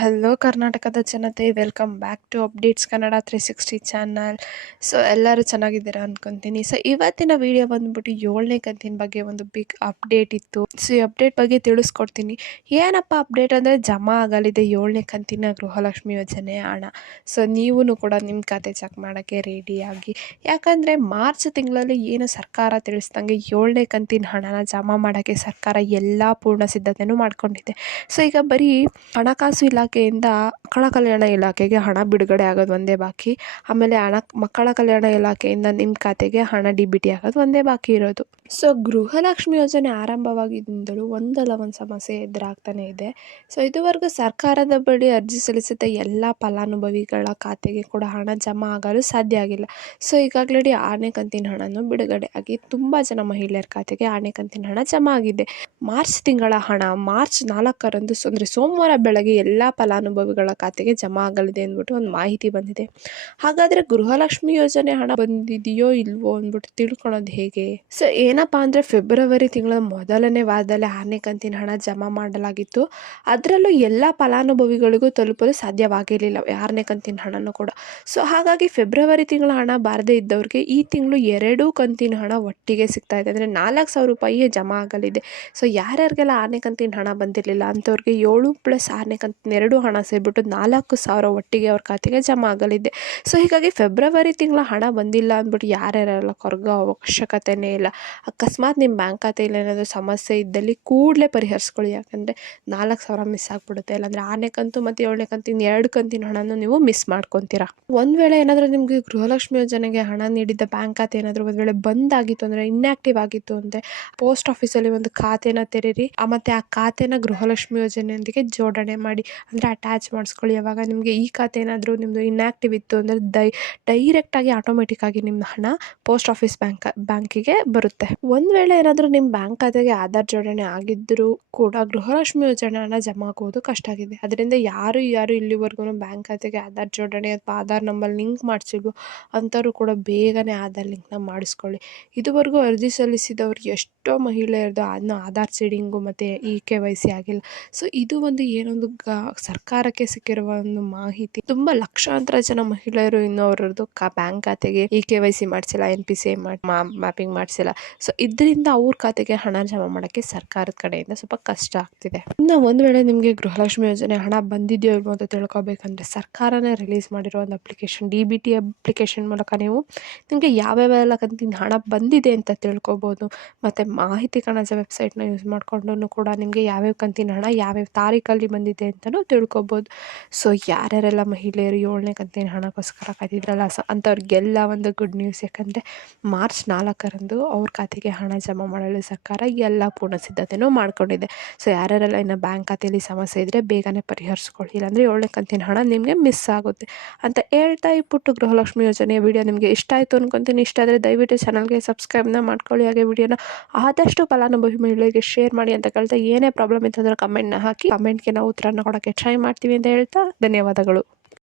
Hello ಕರ್ನಾಟಕದ ಜನತೆ, welcome back to updates Kannada 360 channel. So ಎಲ್ಲರೂ ಚೆನ್ನಾಗಿದ್ದೀರಾ ಅಂದ್ಕೊತೀನಿ. ಸೊ ಇವತ್ತಿನ ವಿಡಿಯೋ ಬಂದ್ಬಿಟ್ಟು 7ನೇ ಕಂತಿನ ಬಗ್ಗೆ ಒಂದು ಬಿಗ್ ಅಪ್ಡೇಟ್ ಇತ್ತು. ಸೊ ಈ ಅಪ್ಡೇಟ್ ಬಗ್ಗೆ ತಿಳಿಸ್ಕೊಡ್ತೀನಿ. ಏನಪ್ಪ ಅಪ್ಡೇಟ್ ಅಂದರೆ ಜಮಾ ಆಗಲಿದೆ 7ನೇ ಕಂತಿನ ಗೃಹಲಕ್ಷ್ಮಿ ಯೋಜನೆಯ ಹಣ. ಸೊ ನೀವೂ ಕೂಡ ನಿಮ್ಮ ಖಾತೆ ಚೆಕ್ ಮಾಡೋಕ್ಕೆ ರೆಡಿಯಾಗಿ, ಯಾಕಂದರೆ ಮಾರ್ಚ್ ತಿಂಗಳಲ್ಲಿ ಏನು ಸರ್ಕಾರ ತಿಳಿಸ್ದಂಗೆ 7ನೇ ಕಂತಿನ ಹಣನ ಜಮಾ ಮಾಡೋಕ್ಕೆ ಸರ್ಕಾರ ಎಲ್ಲ ಪೂರ್ಣ ಸಿದ್ಧತೆಯೂ ಮಾಡ್ಕೊಂಡಿದೆ. ಸೊ ಈಗ ಬರೀ ಹಣಕಾಸು ಇಲಾಖೆಯಿಂದ ಮಕ್ಕಳ ಕಲ್ಯಾಣ ಇಲಾಖೆಗೆ ಹಣ ಬಿಡುಗಡೆ ಆಗೋದು ಒಂದೇ ಬಾಕಿ. ಆಮೇಲೆ ಮಕ್ಕಳ ಕಲ್ಯಾಣ ಇಲಾಖೆಯಿಂದ ನಿಮ್ಮ ಖಾತೆಗೆ ಹಣ DBT ಆಗೋದು ಒಂದೇ ಬಾಕಿ ಇರೋದು. ಸೊ ಗೃಹಲಕ್ಷ್ಮಿ ಯೋಜನೆ ಆರಂಭವಾಗಿದ್ದಿಂದಲೂ ಒಂದಲ್ಲ ಒಂದು ಸಮಸ್ಯೆ ಎದುರಾಗ್ತಾನೆ ಇದೆ. ಸೊ ಇದುವರೆಗೂ ಸರ್ಕಾರದ ಬಳಿ ಅರ್ಜಿ ಸಲ್ಲಿಸಿದ ಎಲ್ಲ ಫಲಾನುಭವಿಗಳ ಖಾತೆಗೆ ಕೂಡ ಹಣ ಜಮಾ ಆಗಲು ಸಾಧ್ಯ ಆಗಿಲ್ಲ. ಸೊ ಈಗಾಗಲೇ 6ನೇ ಕಂತಿನ ಹಣನೂ ಬಿಡುಗಡೆ ಆಗಿ ತುಂಬ ಜನ ಮಹಿಳೆಯರ ಖಾತೆಗೆ 6ನೇ ಕಂತಿನ ಹಣ ಜಮಾ ಆಗಿದೆ. ಮಾರ್ಚ್ ತಿಂಗಳ ಹಣ ಮಾರ್ಚ್ 4ರಂದು ಅಂದರೆ ಸೋಮವಾರ ಬೆಳಗ್ಗೆ ಎಲ್ಲ ಫಲಾನುಭವಿಗಳ ಖಾತೆಗೆ ಜಮಾ ಆಗಲಿದೆ ಅಂದ್ಬಿಟ್ಟು ಒಂದು ಮಾಹಿತಿ ಬಂದಿದೆ. ಹಾಗಾದರೆ ಗೃಹಲಕ್ಷ್ಮಿ ಯೋಜನೆ ಹಣ ಬಂದಿದೆಯೋ ಇಲ್ವೋ ಅಂದ್ಬಿಟ್ಟು ತಿಳ್ಕೊಳೋದು ಹೇಗೆ? ಸೊ ಏನಪ್ಪ ಅಂದರೆ ಫೆಬ್ರವರಿ ತಿಂಗಳ ಮೊದಲನೇ ವಾರದಲ್ಲಿ 6ನೇ ಕಂತಿನ ಹಣ ಜಮಾ ಮಾಡಲಾಗಿತ್ತು. ಅದರಲ್ಲೂ ಎಲ್ಲ ಫಲಾನುಭವಿಗಳಿಗೂ ತಲುಪಲು ಸಾಧ್ಯವಾಗಿರಲಿಲ್ಲ 6ನೇ ಕಂತಿನ ಹಣನೂ ಕೂಡ. ಸೊ ಹಾಗಾಗಿ ಫೆಬ್ರವರಿ ತಿಂಗಳ ಹಣ ಬಾರದೇ ಇದ್ದವ್ರಿಗೆ ಈ ತಿಂಗಳು 2 ಕಂತಿನ ಹಣ ಒಟ್ಟಿಗೆ ಸಿಗ್ತಾ ಇದೆ. ಅಂದರೆ 4,000 ರೂಪಾಯಿ ಜಮಾ ಆಗಲಿದೆ. ಸೊ ಯಾರ್ಯಾರಿಗೆಲ್ಲ 6ನೇ ಕಂತಿನ ಹಣ ಬಂದಿರಲಿಲ್ಲ ಅಂಥವ್ರಿಗೆ 7 + 6ನೇ ಕಂತಿನ 2 ಹಣ ಸೇರಿಬಿಟ್ಟು 4,000 ಒಟ್ಟಿಗೆ ಅವ್ರ ಖಾತೆಗೆ ಜಮಾ ಆಗಲಿದೆ. ಸೊ ಹೀಗಾಗಿ ಫೆಬ್ರವರಿ ತಿಂಗಳ ಹಣ ಬಂದಿಲ್ಲ ಅಂದ್ಬಿಟ್ಟು ಯಾರ್ಯಾರೆಲ್ಲ ಕೊರಗೋ ಅವಶ್ಯಕತೆಯೇ ಇಲ್ಲ. ಅಕಸ್ಮಾತ್ ನಿಮ್ಮ ಬ್ಯಾಂಕ್ ಖಾತೆಯಲ್ಲಿ ಏನಾದರೂ ಸಮಸ್ಯೆ ಇದ್ದಲ್ಲಿ ಕೂಡಲೇ ಪರಿಹರಿಸ್ಕೊಳ್ಳಿ. ಯಾಕಂದರೆ 4,000 ಮಿಸ್ ಆಗಿಬಿಡುತ್ತೆ. ಇಲ್ಲಾಂದರೆ 6ನೇ ಕಂತು ಮತ್ತು 7ನೇ ಕಂತಿನ 2 ಕಂತಿನ ಹಣನೂ ನೀವು ಮಿಸ್ ಮಾಡ್ಕೊತೀರಾ. ಒಂದು ವೇಳೆ ಏನಾದರೂ ನಿಮಗೆ ಗೃಹಲಕ್ಷ್ಮಿ ಯೋಜನೆಗೆ ಹಣ ನೀಡಿದ್ದ ಬ್ಯಾಂಕ್ ಖಾತೆ ಏನಾದರೂ ಒಂದು ವೇಳೆ ಬಂದಾಗಿತ್ತು ಅಂದರೆ, ಇನ್ಆ್ಯಕ್ಟಿವ್ ಆಗಿತ್ತು ಅಂದರೆ, ಪೋಸ್ಟ್ ಆಫೀಸಲ್ಲಿ ಒಂದು ಖಾತೆನ ತೆರೀರಿ. ಮತ್ತು ಆ ಖಾತೆನ ಗೃಹಲಕ್ಷ್ಮಿ ಯೋಜನೆಯೊಂದಿಗೆ ಜೋಡಣೆ ಮಾಡಿ, ಅಂದರೆ ಅಟ್ಯಾಚ್ ಮಾಡಿಸ್ಕೊಳ್ಳಿ. ಆವಾಗ ನಿಮಗೆ ಈ ಖಾತೆ ಏನಾದರೂ ನಿಮ್ಮದು ಇನ್ಆ್ಯಕ್ಟಿವ್ ಇತ್ತು ಅಂದರೆ ಡೈರೆಕ್ಟಾಗಿ ಆಟೋಮೆಟಿಕ್ಕಾಗಿ ನಿಮ್ಮ ಹಣ ಪೋಸ್ಟ್ ಆಫೀಸ್ ಬ್ಯಾಂಕಿಗೆ ಬರುತ್ತೆ. ಒಂದು ವೇಳೆ ಏನಾದರೂ ನಿಮ್ಮ ಬ್ಯಾಂಕ್ ಖಾತೆಗೆ ಆಧಾರ್ ಜೋಡಣೆ ಆಗಿದ್ದರೂ ಕೂಡ ಗೃಹಲಕ್ಷ್ಮಿ ಯೋಜನೆ ಹಣ ಜಮಾ ಆಗೋದು ಕಷ್ಟ ಆಗಿದೆ. ಅದರಿಂದ ಯಾರು ಇಲ್ಲಿವರೆಗೂ ಬ್ಯಾಂಕ್ ಖಾತೆಗೆ ಆಧಾರ್ ಜೋಡಣೆ ಅಥವಾ ಆಧಾರ್ ನಂಬರ್ ಲಿಂಕ್ ಮಾಡಿಸಿಲ್ವೋ ಅಂಥವ್ರು ಕೂಡ ಬೇಗನೆ ಆಧಾರ್ ಲಿಂಕ್ನ ಮಾಡಿಸ್ಕೊಳ್ಳಿ. ಇದುವರೆಗೂ ಅರ್ಜಿ ಸಲ್ಲಿಸಿದವರು ಎಷ್ಟೋ ಮಹಿಳೆಯರದು ಆಧಾರ್ ಸೀಡಿಂಗು ಮತ್ತು KYC ಆಗಿಲ್ಲ. ಸೊ ಇದು ಒಂದು ಏನೊಂದು ಸರ್ಕಾರಕ್ಕೆ ಸಿಕ್ಕಿರುವ ಒಂದು ಮಾಹಿತಿ. ತುಂಬ ಲಕ್ಷಾಂತರ ಜನ ಮಹಿಳೆಯರು ಇನ್ನೂ ಅವರದ್ದು ಬ್ಯಾಂಕ್ ಖಾತೆಗೆ KYC ಮಾಡಿಸಿಲ್ಲ, NPCI ಮ್ಯಾಪಿಂಗ್ ಮಾಡಿಸಿಲ್ಲ. ಸೊ ಇದರಿಂದ ಅವ್ರ ಖಾತೆಗೆ ಹಣ ಜಮಾ ಮಾಡೋಕ್ಕೆ ಸರ್ಕಾರದ ಕಡೆಯಿಂದ ಸ್ವಲ್ಪ ಕಷ್ಟ ಆಗ್ತಿದೆ. ಇನ್ನು ಒಂದು ವೇಳೆ ನಿಮಗೆ ಗೃಹಲಕ್ಷ್ಮಿ ಯೋಜನೆ ಹಣ ಬಂದಿದೆಯೋ ಇಲ್ವೋ ಅಂತ ತಿಳ್ಕೊಬೇಕಂದ್ರೆ ಸರ್ಕಾರನೇ ರಿಲೀಸ್ ಮಾಡಿರೋ ಒಂದು ಅಪ್ಲಿಕೇಶನ್ DBT ಅಪ್ಲಿಕೇಶನ್ ಮೂಲಕ ನೀವು ನಿಮಗೆ ಯಾವ್ಯಾವೆಲ್ಲ ಕಂತಿನ ಹಣ ಬಂದಿದೆ ಅಂತ ತಿಳ್ಕೊಬೋದು. ಮತ್ತು ಮಾಹಿತಿ ಕಣಜ ವೆಬ್ಸೈಟ್ನ ಯೂಸ್ ಮಾಡಿಕೊಂಡು ಕೂಡ ನಿಮಗೆ ಯಾವ್ಯಾವ ಕಂತಿನ ಹಣ ಯಾವ್ಯಾವ ತಾರೀಕಲ್ಲಿ ಬಂದಿದೆ ಅಂತಲೂ ತಿಳ್ಕೊಬೋದು. ಸೊ ಯಾರ್ಯಾರೆಲ್ಲ ಮಹಿಳೆಯರು 7ನೇ ಕಂತಿನ ಹಣಕ್ಕೋಸ್ಕರ ಕಾಯ್ತಿದ್ರಲ್ಲ, ಸೊ ಅಂಥವ್ರಿಗೆಲ್ಲ ಒಂದು ಗುಡ್ ನ್ಯೂಸ್. ಯಾಕಂದರೆ ಮಾರ್ಚ್ 4ರಂದು ಅವ್ರ ಖಾತೆಗೆ ಹಣ ಜಮಾ ಮಾಡಲು ಸರ್ಕಾರ ಎಲ್ಲ ಪೂರ್ಣ ಸಿದ್ಧತೆಯೂ ಮಾಡ್ಕೊಂಡಿದೆ. ಸೊ ಯಾರ್ಯಾರೆಲ್ಲ ಇನ್ನು ಬ್ಯಾಂಕ್ ಖಾತೆಯಲ್ಲಿ ಸಮಸ್ಯೆ ಇದ್ದರೆ ಬೇಗನೆ ಪರಿಹರಿಸ್ಕೊಳ್ಳಿ, ಇಲ್ಲಾಂದರೆ 7ನೇ ಕಂತಿನ ಹಣ ನಿಮಗೆ ಮಿಸ್ ಆಗುತ್ತೆ ಅಂತ ಹೇಳ್ತಾ ಈ ಪುಟ್ಟು ಗೃಹಲಕ್ಷ್ಮಿ ಯೋಜನೆಯ ವಿಡಿಯೋ ನಿಮಗೆ ಇಷ್ಟ ಆಯಿತು ಅಂದ್ಕೊತೀನಿ. ಇಷ್ಟ ಆದರೆ ದಯವಿಟ್ಟು ಚಾನಲ್ಗೆ ಸಬ್ಸ್ಕ್ರೈಬ್ನ ಮಾಡ್ಕೊಳ್ಳಿ. ಹಾಗೆ ವಿಡಿಯೋನ ಆದಷ್ಟು ಫಲಾನುಭವಿ ಮಹಿಳೆಗೆ ಶೇರ್ ಮಾಡಿ ಅಂತ ಕೇಳ್ತಾ, ಏನೇ ಪ್ರಾಬ್ಲಮ್ ಇತ್ತಂದ್ರೆ ಕಮೆಂಟ್ನ ಹಾಕಿ, ಕಮೆಂಟ್ಗೆ ನಾವು ಉತ್ತರನ ಕೊಡೋಕ್ಕೆ ಟ್ರೈ ಮಾಡ್ತೀವಿ ಅಂತ ಹೇಳ್ತಾ ಧನ್ಯವಾದಗಳು.